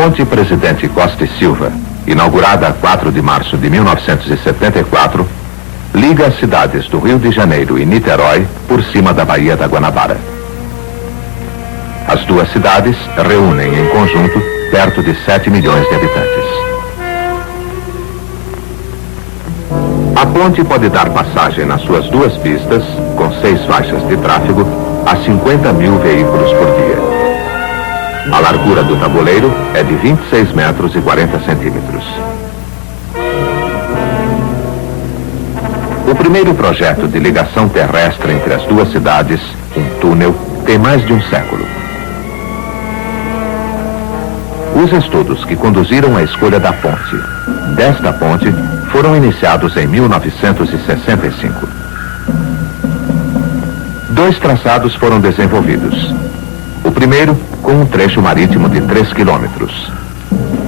ponte Presidente Costa e Silva, inaugurada a 4 de março de 1974, liga as cidades do Rio de Janeiro e Niterói por cima da Baía da Guanabara. As duas cidades reúnem em conjunto perto de 7 milhões de habitantes. A ponte pode dar passagem nas suas duas pistas, com 6 faixas de tráfego, a 50 mil veículos por dia. A largura do tabuleiro é de 26 metros e 40 centímetros. O primeiro projeto de ligação terrestre entre as duas cidades, um túnel, tem mais de um século. Os estudos que conduziram à escolha da ponte, desta ponte, foram iniciados em 1965. 2 traçados foram desenvolvidos. O primeiro, com um trecho marítimo de 3 quilômetros.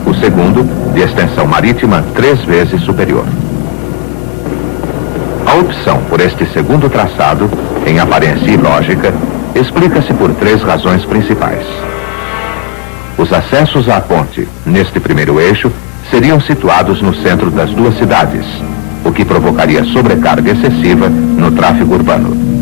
O segundo, de extensão marítima 3 vezes superior. A opção por este segundo traçado, em aparência ilógica, explica-se por 3 razões principais. Os acessos à ponte, neste primeiro eixo, seriam situados no centro das duas cidades, o que provocaria sobrecarga excessiva no tráfego urbano.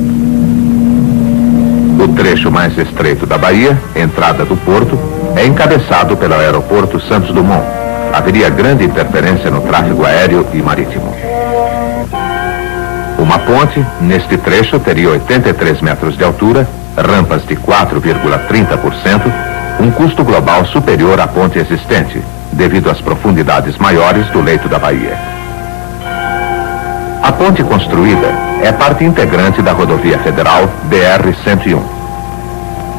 O trecho mais estreito da Bahia, entrada do porto, é encabeçado pelo aeroporto Santos Dumont. Haveria grande interferência no tráfego aéreo e marítimo. Uma ponte, neste trecho, teria 83 metros de altura, rampas de 4,30%, um custo global superior à ponte existente, devido às profundidades maiores do leito da Bahia. A ponte construída é parte integrante da rodovia federal BR-101.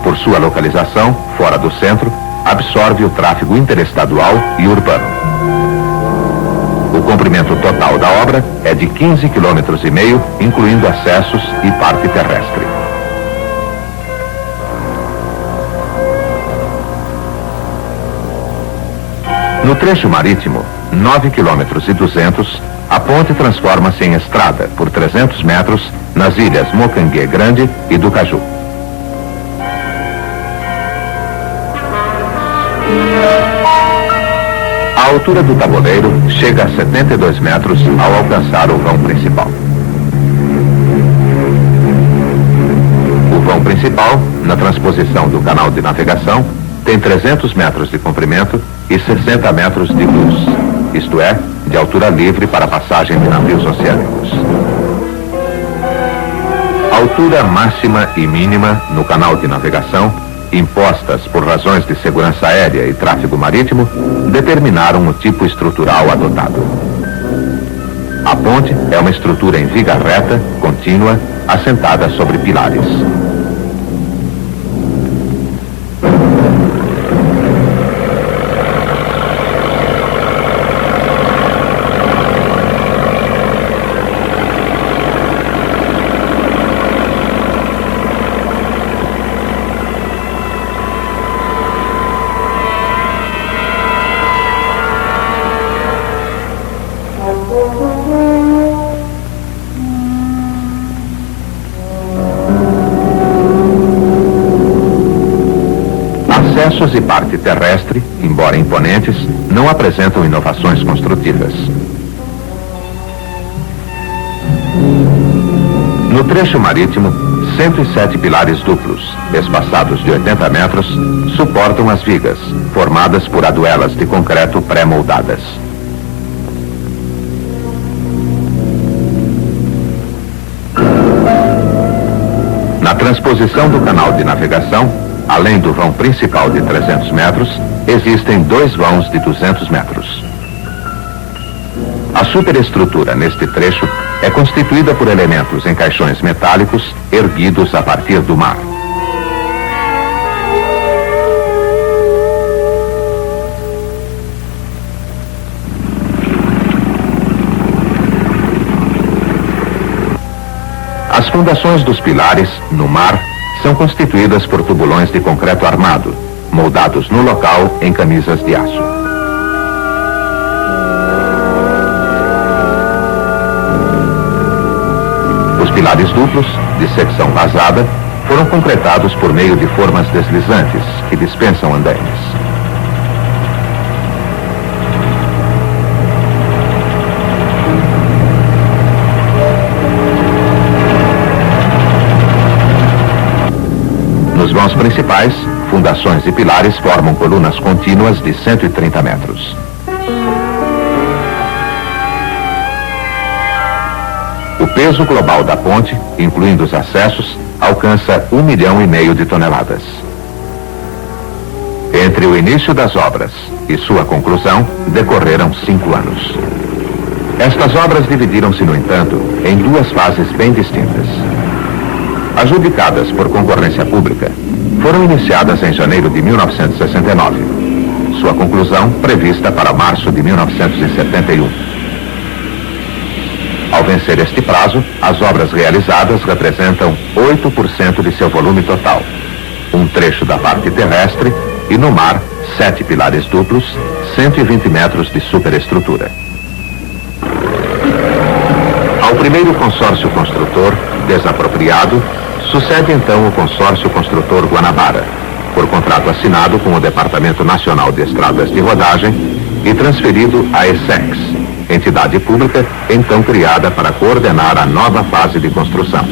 Por sua localização, fora do centro, absorve o tráfego interestadual e urbano. O comprimento total da obra é de 15,5 km, incluindo acessos e parte terrestre. No trecho marítimo, 9,2 km, a ponte transforma-se em estrada por 300 metros nas ilhas Mocanguê Grande e do Caju. A altura do tabuleiro chega a 72 metros ao alcançar o vão principal. O vão principal, na transposição do canal de navegação, tem 300 metros de comprimento e 60 metros de luz, isto é, de altura livre para passagem de navios oceânicos. A altura máxima e mínima no canal de navegação, impostas por razões de segurança aérea e tráfego marítimo, determinaram o tipo estrutural adotado. A ponte é uma estrutura em viga reta, contínua, assentada sobre pilares. Acessos e parte terrestre, embora imponentes, não apresentam inovações construtivas. No trecho marítimo, 107 pilares duplos, espaçados de 80 metros, suportam as vigas, formadas por aduelas de concreto pré-moldadas. Na transposição do canal de navegação, além do vão principal de 300 metros, existem 2 vãos de 200 metros. A superestrutura neste trecho é constituída por elementos em caixões metálicos erguidos a partir do mar. As fundações dos pilares, no mar, são constituídas por tubulões de concreto armado, moldados no local em camisas de aço. Os pilares duplos, de secção vazada, foram concretados por meio de formas deslizantes, que dispensam andaimes. principais, fundações e pilares formam colunas contínuas de 130 metros. O peso global da ponte, incluindo os acessos, alcança 1,5 milhão de toneladas. Entre o início das obras e sua conclusão, decorreram 5 anos. Estas obras dividiram-se, no entanto, em 2 fases bem distintas. Adjudicadas por concorrência pública, foram iniciadas em janeiro de 1969. Sua conclusão prevista para março de 1971. Ao vencer este prazo, as obras realizadas representam 8% de seu volume total. Um trecho da parte terrestre e no mar, 7 pilares duplos, 120 metros de superestrutura. Ao primeiro consórcio construtor, desapropriado, sucede então o consórcio construtor Guanabara, por contrato assinado com o Departamento Nacional de Estradas de Rodagem e transferido à ESEX, entidade pública então criada para coordenar a nova fase de construção.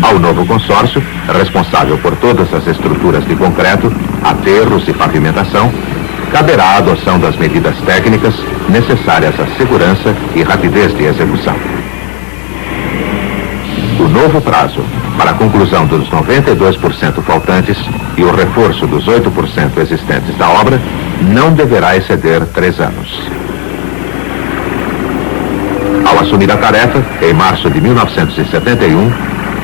Ao novo consórcio, responsável por todas as estruturas de concreto, aterros e pavimentação, caberá a adoção das medidas técnicas necessárias à segurança e rapidez de execução. O novo prazo para a conclusão dos 92% faltantes e o reforço dos 8% existentes da obra não deverá exceder 3 anos. Ao assumir a tarefa, em março de 1971,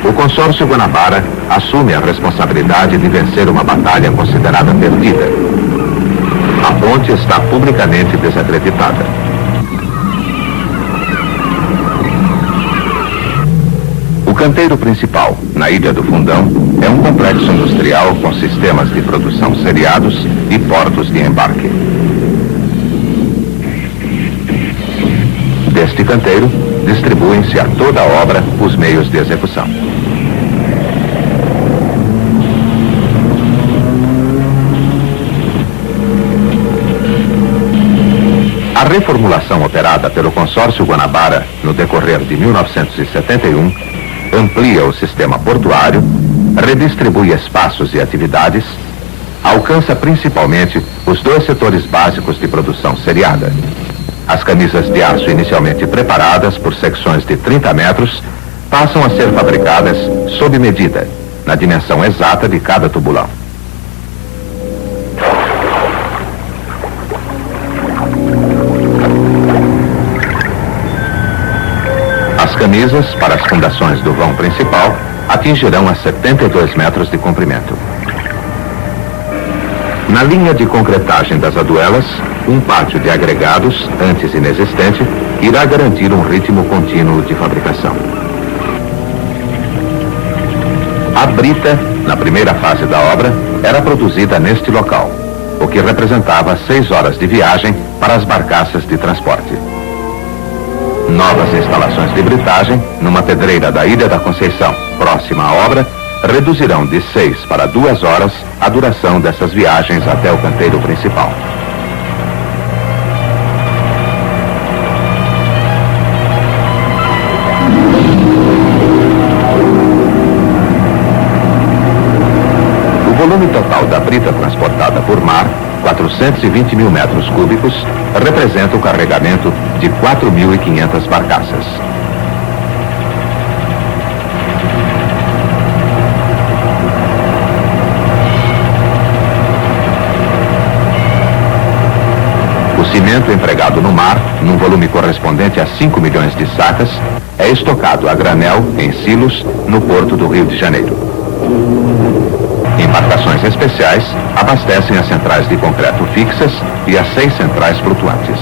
o consórcio Guanabara assume a responsabilidade de vencer uma batalha considerada perdida. A ponte está publicamente desacreditada. O canteiro principal, na Ilha do Fundão, é um complexo industrial com sistemas de produção seriados e portos de embarque. Deste canteiro, distribuem-se a toda a obra os meios de execução. A reformulação operada pelo consórcio Guanabara no decorrer de 1971 amplia o sistema portuário, redistribui espaços e atividades, alcança principalmente os 2 setores básicos de produção seriada. As camisas de aço inicialmente preparadas por secções de 30 metros passam a ser fabricadas sob medida, na dimensão exata de cada tubulão. As camisas para as fundações do vão principal atingirão a 72 metros de comprimento. Na linha de concretagem das aduelas, um pátio de agregados, antes inexistente, irá garantir um ritmo contínuo de fabricação. A brita, na primeira fase da obra, era produzida neste local, o que representava 6 horas de viagem para as barcaças de transporte. Novas instalações de britagem, numa pedreira da Ilha da Conceição, próxima à obra, reduzirão de 6 para 2 horas a duração dessas viagens até o canteiro principal. O volume total da brita transportada por mar, 420 mil metros cúbicos, representa o carregamento de 4.500 barcaças. O cimento empregado no mar, num volume correspondente a 5 milhões de sacas, é estocado a granel em silos no porto do Rio de Janeiro. Embarcações especiais abastecem as centrais de concreto fixas e as 6 centrais flutuantes.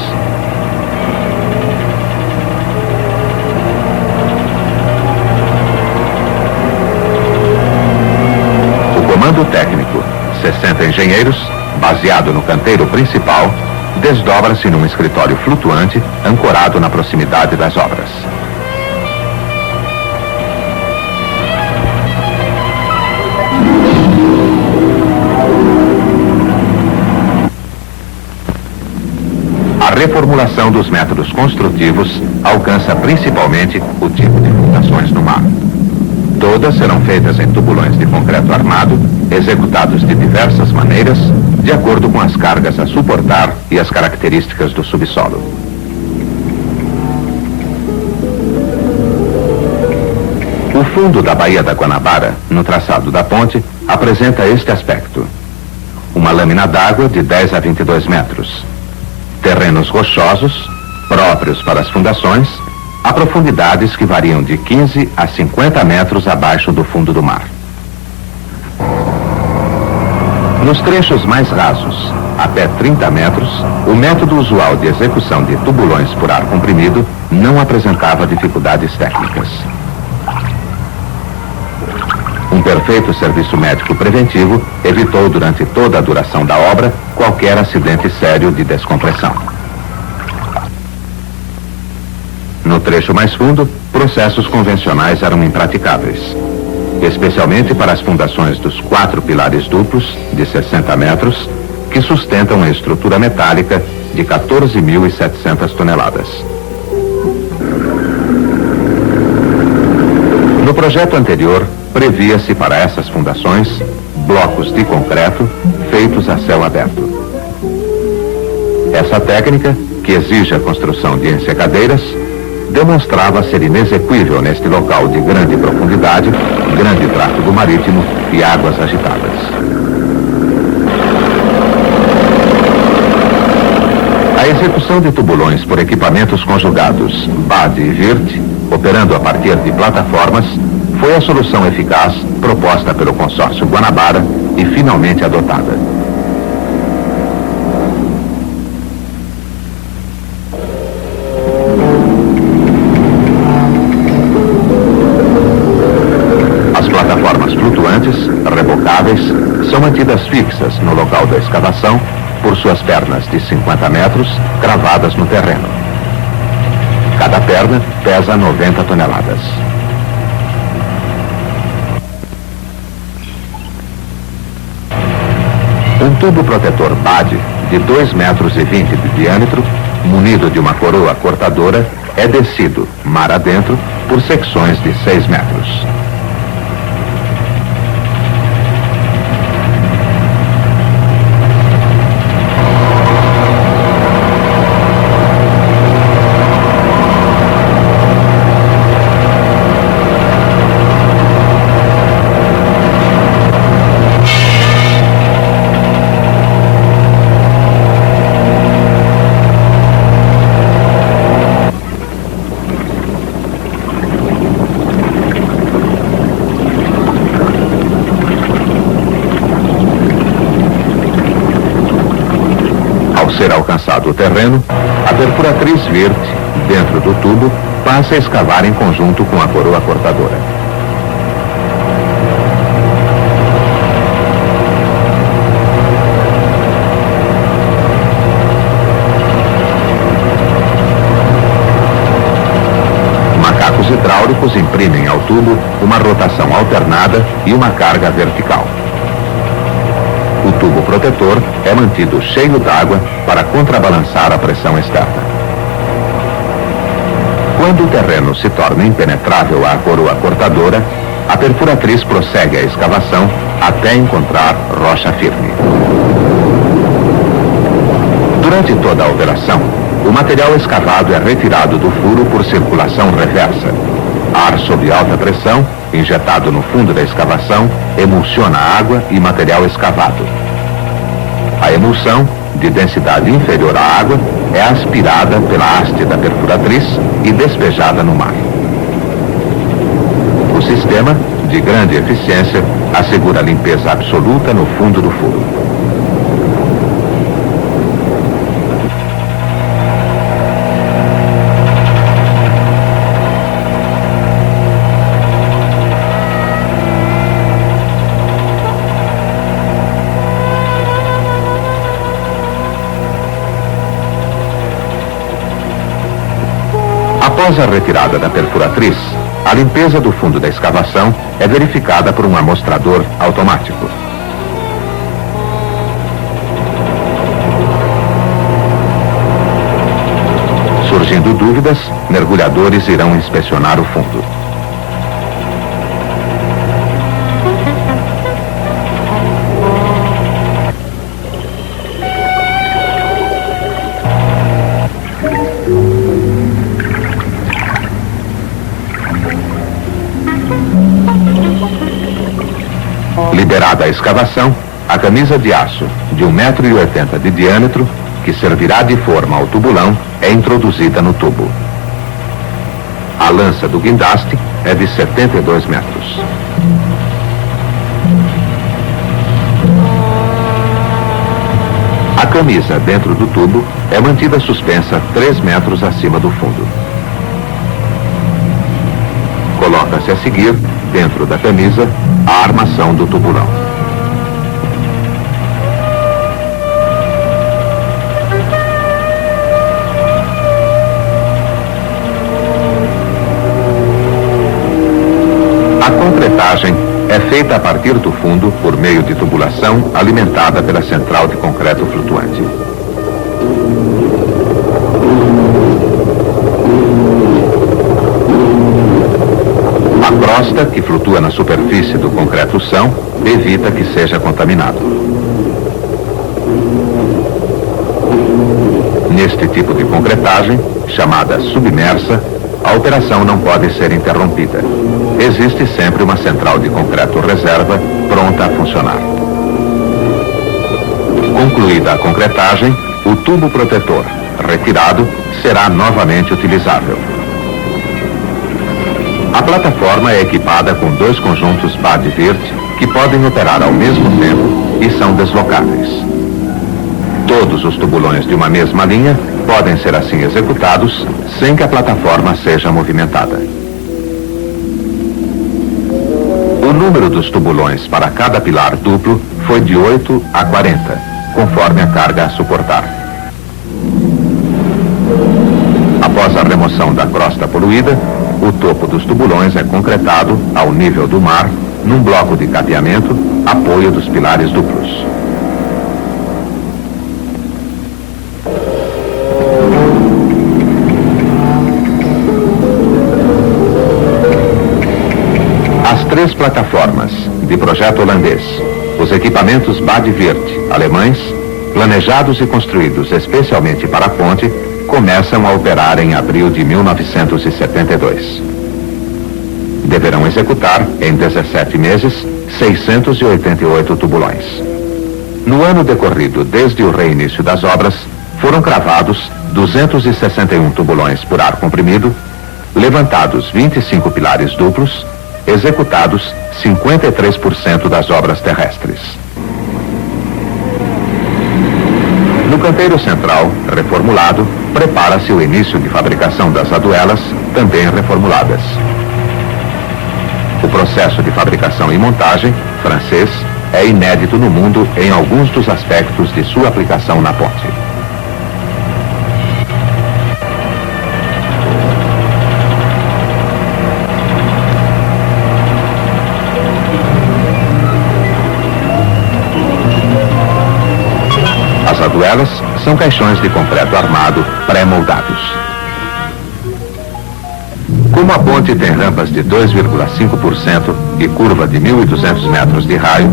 O comando técnico, 60 engenheiros, baseado no canteiro principal, desdobra-se num escritório flutuante ancorado na proximidade das obras. A reformulação dos métodos construtivos alcança principalmente o tipo de fundações no mar. Todas serão feitas em tubulões de concreto armado, executados de diversas maneiras, de acordo com as cargas a suportar e as características do subsolo. O fundo da Baía da Guanabara, no traçado da ponte, apresenta este aspecto. Uma lâmina d'água de 10 a 22 metros. Terrenos rochosos, próprios para as fundações, a profundidades que variam de 15 a 50 metros abaixo do fundo do mar. Nos trechos mais rasos, até 30 metros, o método usual de execução de tubulões por ar comprimido não apresentava dificuldades técnicas. Um perfeito serviço médico preventivo evitou durante toda a duração da obra qualquer acidente sério de descompressão. No trecho mais fundo, processos convencionais eram impraticáveis, especialmente para as fundações dos 4 pilares duplos, de 60 metros, que sustentam a estrutura metálica de 14.700 toneladas. No projeto anterior, previa-se para essas fundações blocos de concreto feitos a céu aberto. Essa técnica, que exige a construção de ensecadeiras, demonstrava ser inexequível neste local de grande profundidade, grande tráfego marítimo e águas agitadas. A execução de tubulões por equipamentos conjugados BAD e VIRT, operando a partir de plataformas, foi a solução eficaz proposta pelo consórcio Guanabara e finalmente adotada. As plataformas flutuantes, rebocáveis, são mantidas fixas no local da escavação por suas pernas de 50 metros cravadas no terreno. Cada perna pesa 90 toneladas. Um tubo protetor BAD de 2,20 metros de diâmetro, munido de uma coroa cortadora, é descido, mar adentro, por secções de 6 metros. Ser alcançado o terreno, a perfuratriz VIRT, dentro do tubo, passa a escavar em conjunto com a coroa cortadora. Macacos hidráulicos imprimem ao tubo uma rotação alternada e uma carga vertical. O tubo protetor é mantido cheio d'água para contrabalançar a pressão externa. Quando o terreno se torna impenetrável à coroa cortadora, a perfuratriz prossegue a escavação até encontrar rocha firme. Durante toda a operação, o material escavado é retirado do furo por circulação reversa. Ar sob alta pressão, injetado no fundo da escavação, emulsiona água e material escavado. A emulsão, de densidade inferior à água, é aspirada pela haste da perfuratriz e despejada no mar. O sistema, de grande eficiência, assegura limpeza absoluta no fundo do furo. Após a retirada da perfuratriz, a limpeza do fundo da escavação é verificada por um amostrador automático. Surgindo dúvidas, mergulhadores irão inspecionar o fundo. Terminada a escavação, a camisa de aço de 1,80 m de diâmetro, que servirá de forma ao tubulão, é introduzida no tubo. A lança do guindaste é de 72 metros. A camisa dentro do tubo é mantida suspensa 3 metros acima do fundo. Coloca-se a seguir, dentro da camisa, a armação do tubulão. A concretagem é feita a partir do fundo por meio de tubulação alimentada pela central de concreto flutuante. A crosta que flutua na superfície do concreto-ção evita que seja contaminado. Neste tipo de concretagem, chamada submersa, a operação não pode ser interrompida. Existe sempre uma central de concreto reserva pronta a funcionar. Concluída a concretagem, o tubo protetor, retirado, será novamente utilizável. A plataforma é equipada com 2 conjuntos Bad-Wirt que podem operar ao mesmo tempo e são deslocáveis. Todos os tubulões de uma mesma linha podem ser assim executados sem que a plataforma seja movimentada. O número dos tubulões para cada pilar duplo foi de 8 a 40, conforme a carga a suportar. Após a remoção da crosta poluída, o topo dos tubulões é concretado ao nível do mar, num bloco de cabeamento, apoio dos pilares duplos. As 3 plataformas, de projeto holandês, os equipamentos Bad-Wirt alemães, planejados e construídos especialmente para a ponte, começam a operar em abril de 1972. Deverão executar, em 17 meses, 688 tubulões. No ano decorrido desde o reinício das obras, foram cravados 261 tubulões por ar comprimido, levantados 25 pilares duplos, executados 53% das obras terrestres. No canteiro central, reformulado, prepara-se o início de fabricação das aduelas, também reformuladas. O processo de fabricação e montagem, francês, é inédito no mundo em alguns dos aspectos de sua aplicação na ponte. As aduelas são caixões de concreto armado pré-moldados. Como a ponte tem rampas de 2,5% e curva de 1.200 metros de raio,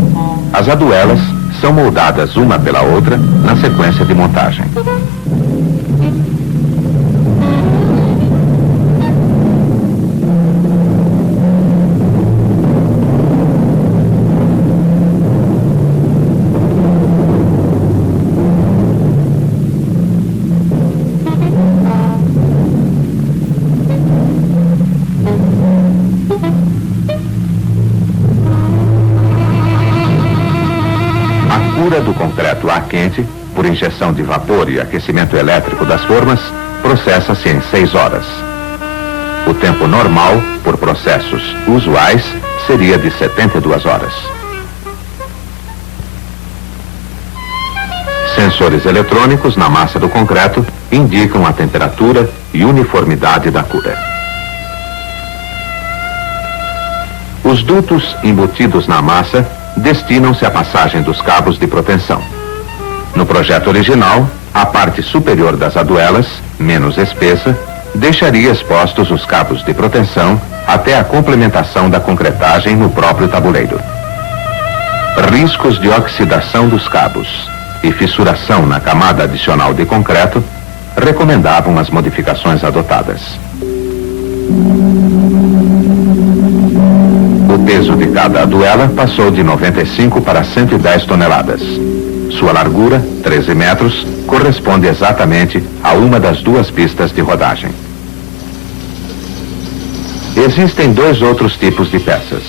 as aduelas são moldadas uma pela outra na sequência de montagem. Do concreto ar quente, por injeção de vapor e aquecimento elétrico das formas, processa-se em 6 horas. O tempo normal, por processos usuais, seria de 72 horas. Sensores eletrônicos na massa do concreto indicam a temperatura e uniformidade da cura. Os dutos embutidos na massa destinam-se à passagem dos cabos de proteção. No projeto original, a parte superior das aduelas, menos espessa, deixaria expostos os cabos de proteção até a complementação da concretagem no próprio tabuleiro. Riscos de oxidação dos cabos e fissuração na camada adicional de concreto recomendavam as modificações adotadas. O peso de cada aduela passou de 95 para 110 toneladas. Sua largura, 13 metros, corresponde exatamente a uma das duas pistas de rodagem. Existem dois outros tipos de peças.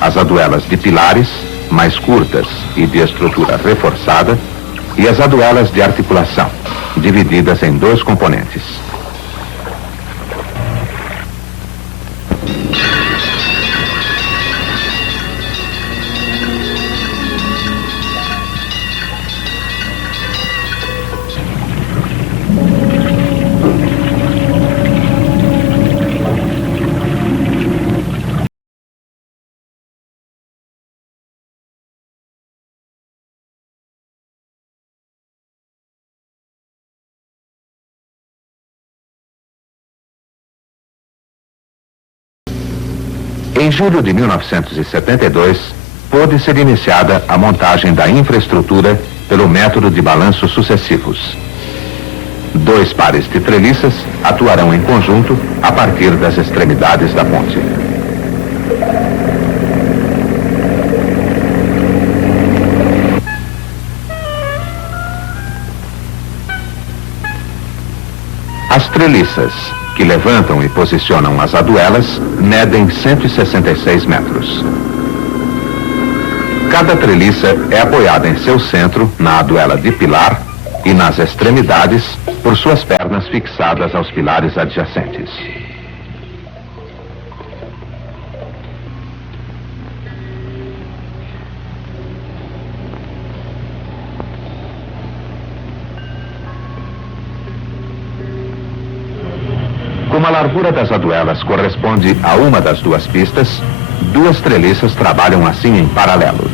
As aduelas de pilares, mais curtas e de estrutura reforçada, e as aduelas de articulação, divididas em dois componentes. Em julho de 1972, pôde ser iniciada a montagem da infraestrutura pelo método de balanços sucessivos. Dois pares de treliças atuarão em conjunto a partir das extremidades da ponte. As treliças, que levantam e posicionam as aduelas, medem 166 metros. Cada treliça é apoiada em seu centro na aduela de pilar e nas extremidades por suas pernas fixadas aos pilares adjacentes. Como a largura das aduelas corresponde a uma das duas pistas, duas treliças trabalham assim em paralelo,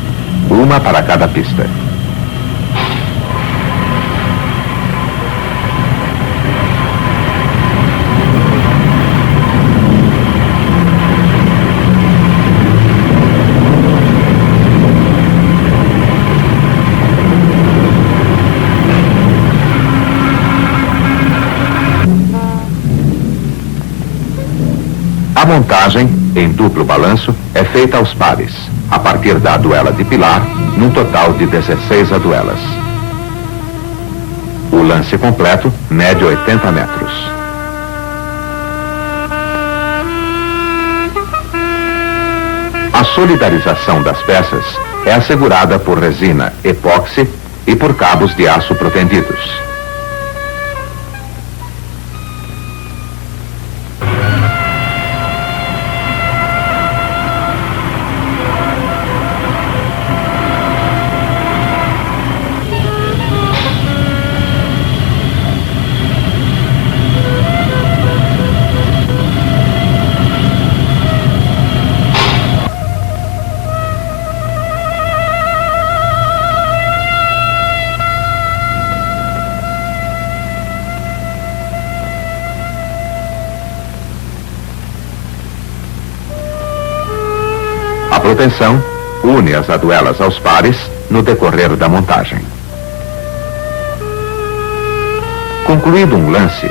uma para cada pista. A montagem, em duplo balanço, é feita aos pares, a partir da aduela de pilar, num total de 16 aduelas. O lance completo mede 80 metros. A solidarização das peças é assegurada por resina epóxi e por cabos de aço protendidos. A proteção une as aduelas aos pares no decorrer da montagem. Concluído um lance,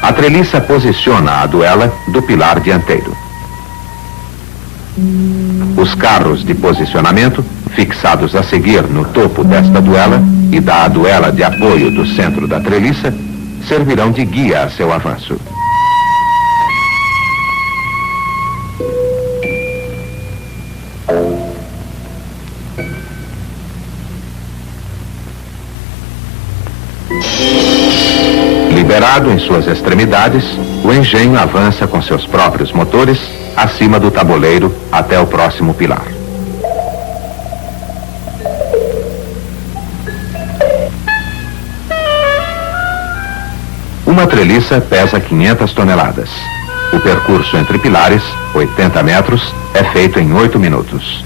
a treliça posiciona a aduela do pilar dianteiro. Os carros de posicionamento, fixados a seguir no topo desta aduela e da aduela de apoio do centro da treliça, servirão de guia a seu avanço. Liberado em suas extremidades, o engenho avança com seus próprios motores acima do tabuleiro até o próximo pilar. Uma treliça pesa 500 toneladas. O percurso entre pilares, 80 metros, é feito em 8 minutos.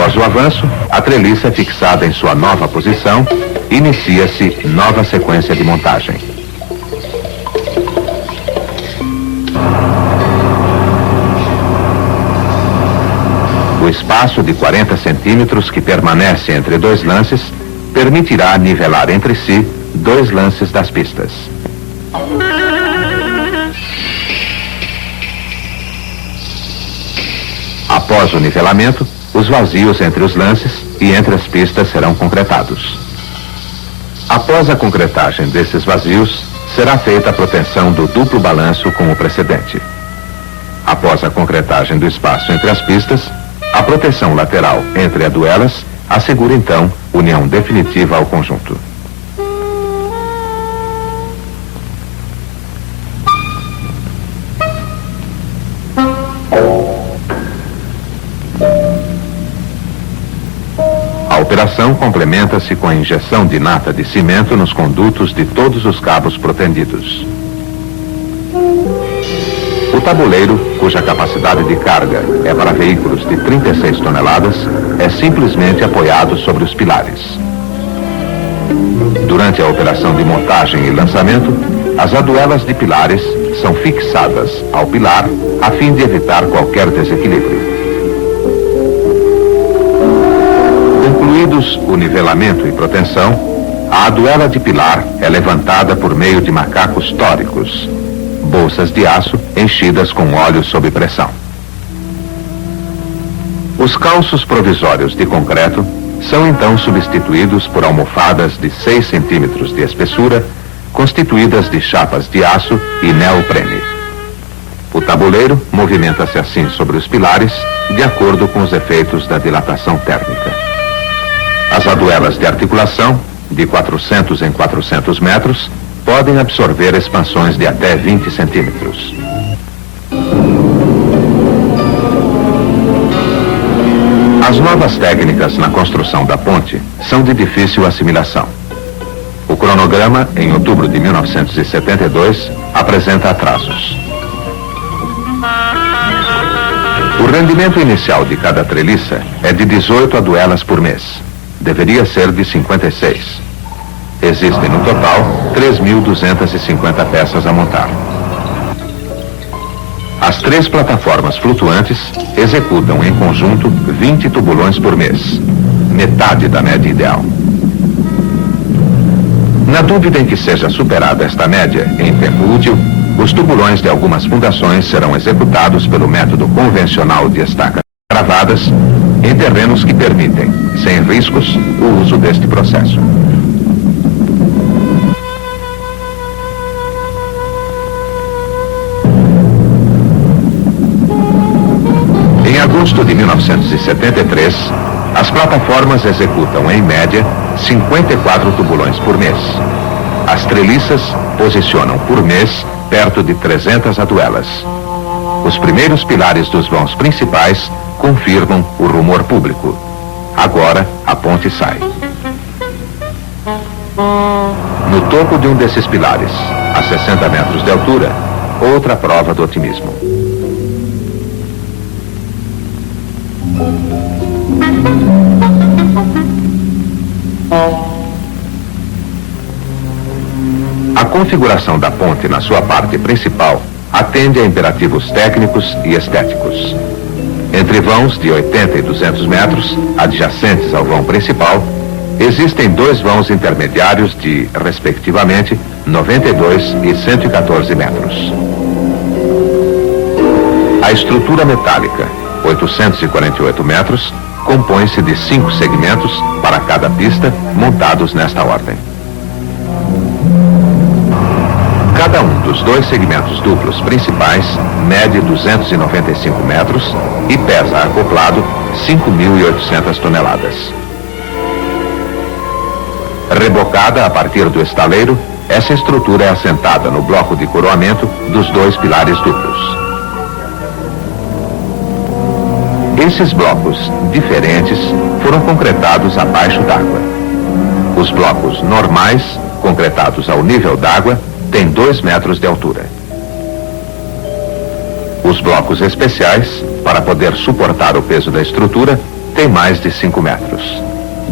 Após o avanço, a treliça é fixada em sua nova posição, inicia-se nova sequência de montagem. O espaço de 40 centímetros que permanece entre dois lances permitirá nivelar entre si dois lances das pistas. Após o nivelamento, os vazios entre os lances e entre as pistas serão concretados. Após a concretagem desses vazios, será feita a proteção do duplo balanço com o precedente. Após a concretagem do espaço entre as pistas, a proteção lateral entre as duelas assegura então união definitiva ao conjunto. A operação complementa-se com a injeção de nata de cimento nos condutos de todos os cabos protendidos. O tabuleiro, cuja capacidade de carga é para veículos de 36 toneladas, é simplesmente apoiado sobre os pilares. Durante a operação de montagem e lançamento, as aduelas de pilares são fixadas ao pilar a fim de evitar qualquer desequilíbrio. Concluídos o nivelamento e proteção, a aduela de pilar é levantada por meio de macacos tóricos, bolsas de aço enchidas com óleo sob pressão. Os calços provisórios de concreto são então substituídos por almofadas de 6 centímetros de espessura, constituídas de chapas de aço e neoprene. O tabuleiro movimenta-se assim sobre os pilares, de acordo com os efeitos da dilatação térmica. As aduelas de articulação, de 400 em 400 metros, podem absorver expansões de até 20 centímetros. As novas técnicas na construção da ponte são de difícil assimilação. O cronograma, em outubro de 1972, apresenta atrasos. O rendimento inicial de cada treliça é de 18 aduelas por mês. Deveria ser de 56. Existem no total 3.250 peças a montar. As 3 plataformas flutuantes executam em conjunto 20 tubulões por mês, metade da média ideal. Na dúvida em que seja superada esta média em tempo útil, os tubulões de algumas fundações serão executados pelo método convencional de estacas cravadas em terrenos que permitem, sem riscos, o uso deste processo. Em agosto de 1973, as plataformas executam, em média, 54 tubulões por mês. As treliças posicionam por mês perto de 300 aduelas. Os primeiros pilares dos vãos principais confirmam o rumor público. Agora, a ponte sai. No topo de um desses pilares, a 60 metros de altura, outra prova do otimismo. A configuração da ponte na sua parte principal atende a imperativos técnicos e estéticos. Entre vãos de 80 e 200 metros, adjacentes ao vão principal, existem 2 vãos intermediários de, respectivamente, 92 e 114 metros. A estrutura metálica, 848 metros, compõe-se de 5 segmentos para cada pista, montados nesta ordem. Cada um dos 2 segmentos duplos principais mede 295 metros e pesa acoplado 5.800 toneladas. Rebocada a partir do estaleiro, essa estrutura é assentada no bloco de coroamento dos 2 pilares duplos. Esses blocos diferentes foram concretados abaixo d'água. Os blocos normais, concretados ao nível d'água, têm 2 metros de altura. Os blocos especiais, para poder suportar o peso da estrutura, tem mais de 5 metros,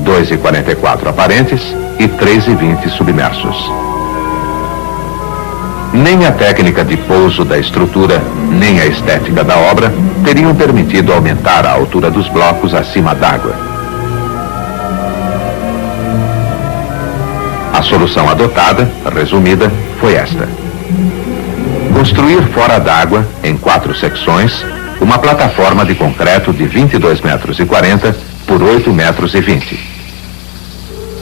2,44 aparentes e 3,20 submersos. Nem a técnica de pouso da estrutura, nem a estética da obra teriam permitido aumentar a altura dos blocos acima d'água. A solução adotada, resumida, foi esta: construir fora d'água, em 4 secções, uma plataforma de concreto de 22,40 metros por 8,20 metros.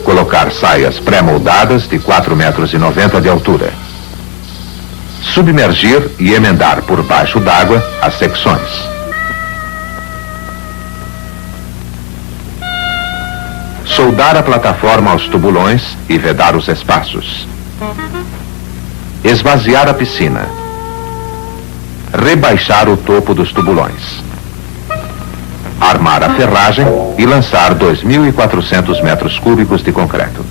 Colocar saias pré-moldadas de 4,90 metros de altura. Submergir e emendar por baixo d'água as secções. Soldar a plataforma aos tubulões e vedar os espaços. Esvaziar a piscina. Rebaixar o topo dos tubulões. Armar a ferragem e lançar 2.400 metros cúbicos de concreto.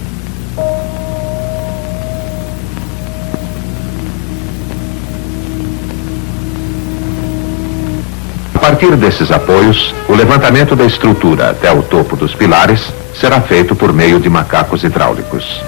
A partir desses apoios, o levantamento da estrutura até o topo dos pilares será feito por meio de macacos hidráulicos.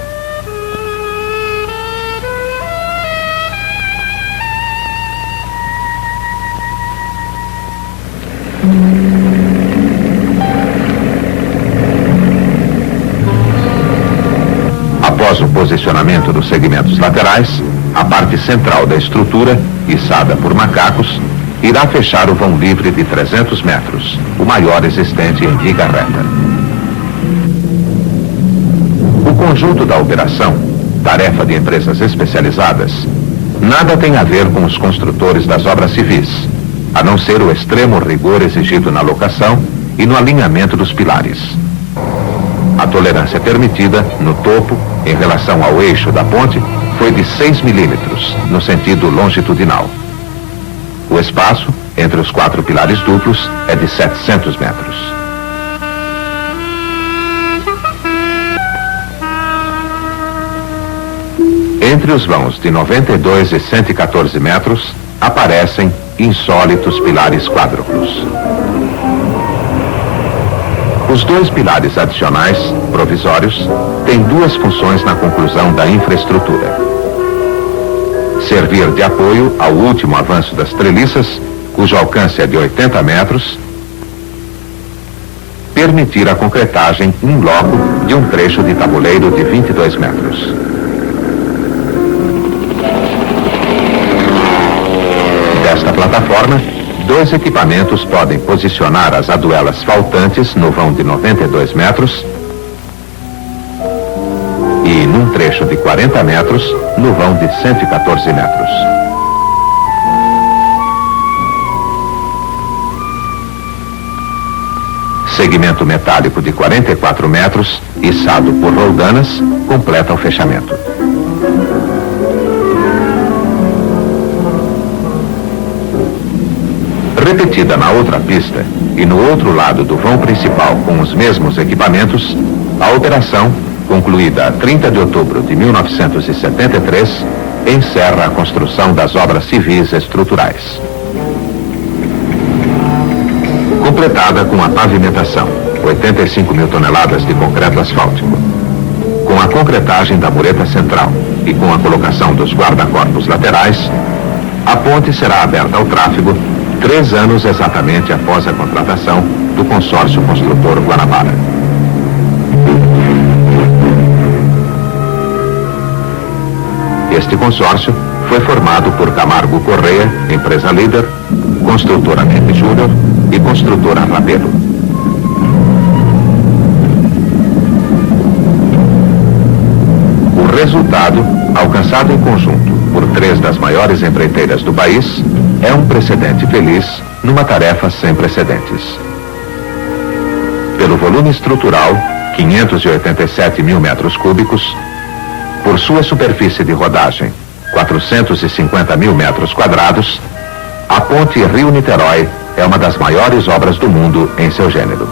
Após o posicionamento dos segmentos laterais, a parte central da estrutura, içada por macacos, irá fechar o vão livre de 300 metros, o maior existente em viga reta. O conjunto da operação, tarefa de empresas especializadas, nada tem a ver com os construtores das obras civis, a não ser o extremo rigor exigido na locação e no alinhamento dos pilares. A tolerância permitida, no topo, em relação ao eixo da ponte, foi de 6 milímetros, no sentido longitudinal. O espaço entre os 4 pilares duplos é de 700 metros. Entre os vãos de 92 e 114 metros, aparecem insólitos pilares quádruplos. Os 2 pilares adicionais, provisórios, têm 2 funções na conclusão da infraestrutura: servir de apoio ao último avanço das treliças, cujo alcance é de 80 metros, permitir a concretagem in loco de um trecho de tabuleiro de 22 metros. Desta plataforma, 2 equipamentos podem posicionar as aduelas faltantes no vão de 92 metros e, num trecho de 40 metros, no vão de 114 metros. Segmento metálico de 44 metros, içado por roldanas, completa o fechamento. Repetida na outra pista e no outro lado do vão principal com os mesmos equipamentos, a operação, concluída a 30 de outubro de 1973, encerra a construção das obras civis estruturais. Completada com a pavimentação, 85 mil toneladas de concreto asfáltico, com a concretagem da mureta central e com a colocação dos guarda-corpos laterais, a ponte será aberta ao tráfego 3 anos exatamente após a contratação do consórcio construtor Guanabara. Este consórcio foi formado por Camargo Correia, empresa líder, Construtora Mendes Júnior e Construtora Rabelo. O resultado, alcançado em conjunto por 3 das maiores empreiteiras do país, é um precedente feliz numa tarefa sem precedentes. Pelo volume estrutural, 587 mil metros cúbicos, por sua superfície de rodagem, 450 mil metros quadrados, a ponte Rio-Niterói é uma das maiores obras do mundo em seu gênero.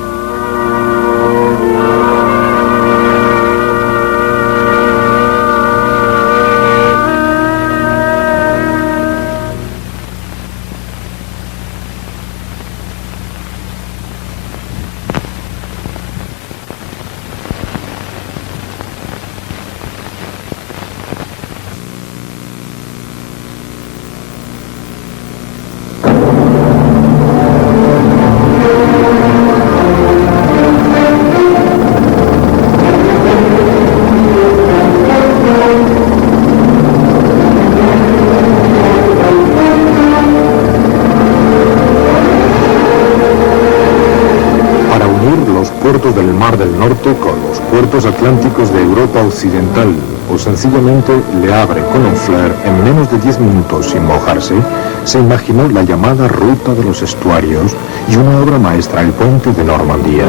puertos del Mar del Norte con los puertos atlánticos de Europa Occidental, o sencillamente Le Havre con Honfleur en menos de 10 minutos sin mojarse, se imaginó la llamada Ruta de los Estuarios y una obra maestra, el Puente de Normandía.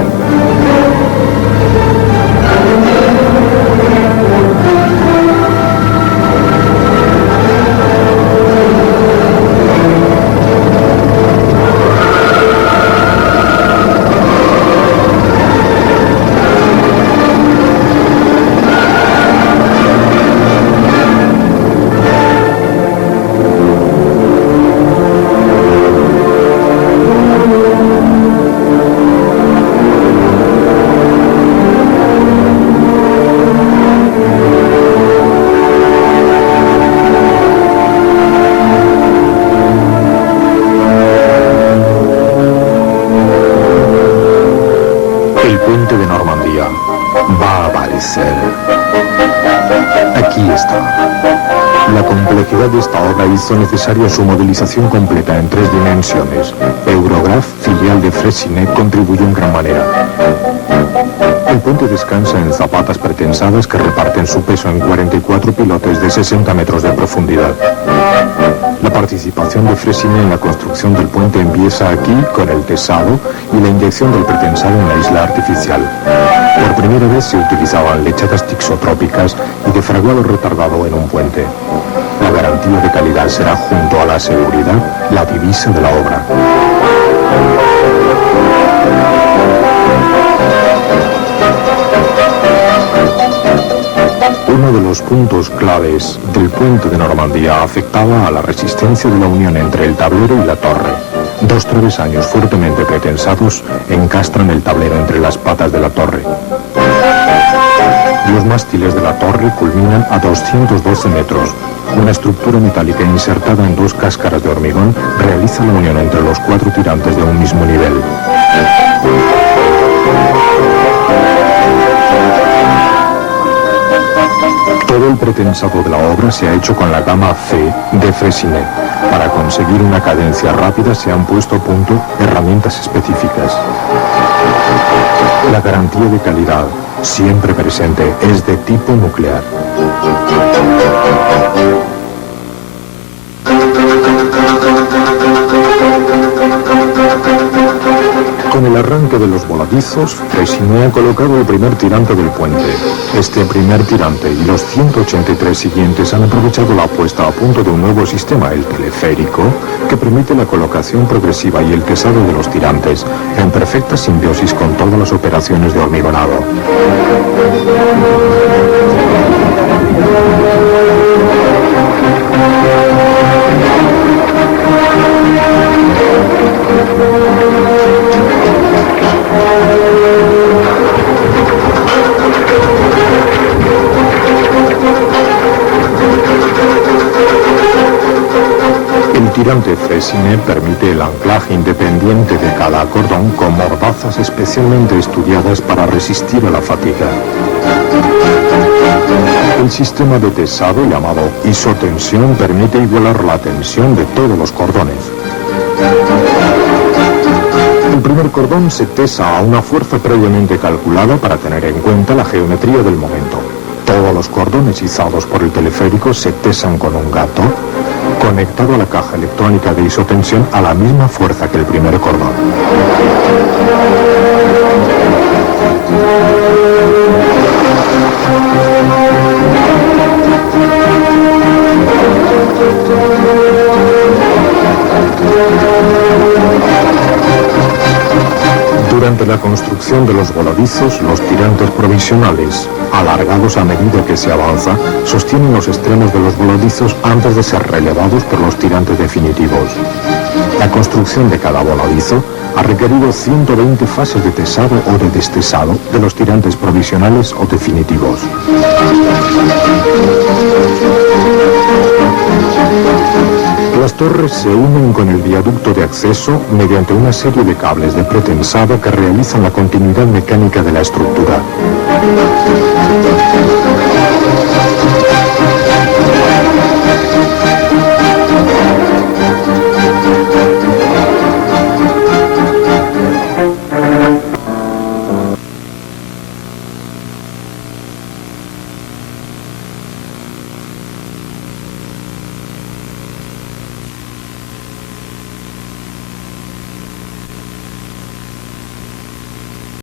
Aquí está. La complejidad de esta obra hizo necesaria su modelización completa en 3 dimensiones. Eurograph, filial de Freycinet, contribuyó en gran manera. El puente descansa en zapatas pretensadas que reparten su peso en 44 pilotes de 60 metros de profundidad. La participación de Freycinet en la construcción del puente empieza aquí con el tesado y la inyección del pretensado en la isla artificial. Por primera vez se utilizaban lechadas tixotrópicas y defraguado retardado en un puente. La garantía de calidad será, junto a la seguridad, la divisa de la obra. Uno de los puntos claves del puente de Normandía afectaba a la resistencia de la unión entre el tablero y la torre. 2 travesaños fuertemente pretensados encastran el tablero entre las patas de la torre. Los mástiles de la torre culminan a 212 metros. Una estructura metálica insertada en 2 cáscaras de hormigón realiza la unión entre los 4 tirantes de un mismo nivel. Todo el pretensado de la obra se ha hecho con la gama C de Freycinet. Para conseguir una cadencia rápida se han puesto a punto herramientas específicas. La garantía de calidad, siempre presente, es de tipo nuclear. Con el arranque de los voladizos, Freycinet ha colocado el primer tirante del puente. Este primer tirante y los 183 siguientes han aprovechado la puesta a punto de un nuevo sistema, el teleférico, que permite la colocación progresiva y el tesado de los tirantes, en perfecta simbiosis con todas las operaciones de hormigonado. El tirante Freycinet permite el anclaje independiente de cada cordón con mordazas especialmente estudiadas para resistir a la fatiga. El sistema de tesado llamado isotensión permite igualar la tensión de todos los cordones. El primer cordón se tesa a una fuerza previamente calculada para tener en cuenta la geometría del momento. Todos los cordones izados por el teleférico se tesan con un gato conectado a la caja electrónica de isotensión a la misma fuerza que el primer cordón. Durante la construcción de los voladizos, los tirantes provisionales, alargados a medida que se avanza, sostienen los extremos de los voladizos antes de ser relevados por los tirantes definitivos. La construcción de cada voladizo ha requerido 120 fases de tesado o de destesado de los tirantes provisionales o definitivos. Las torres se unen con el viaducto de acceso mediante una serie de cables de pretensado que realizan la continuidad mecánica de la estructura.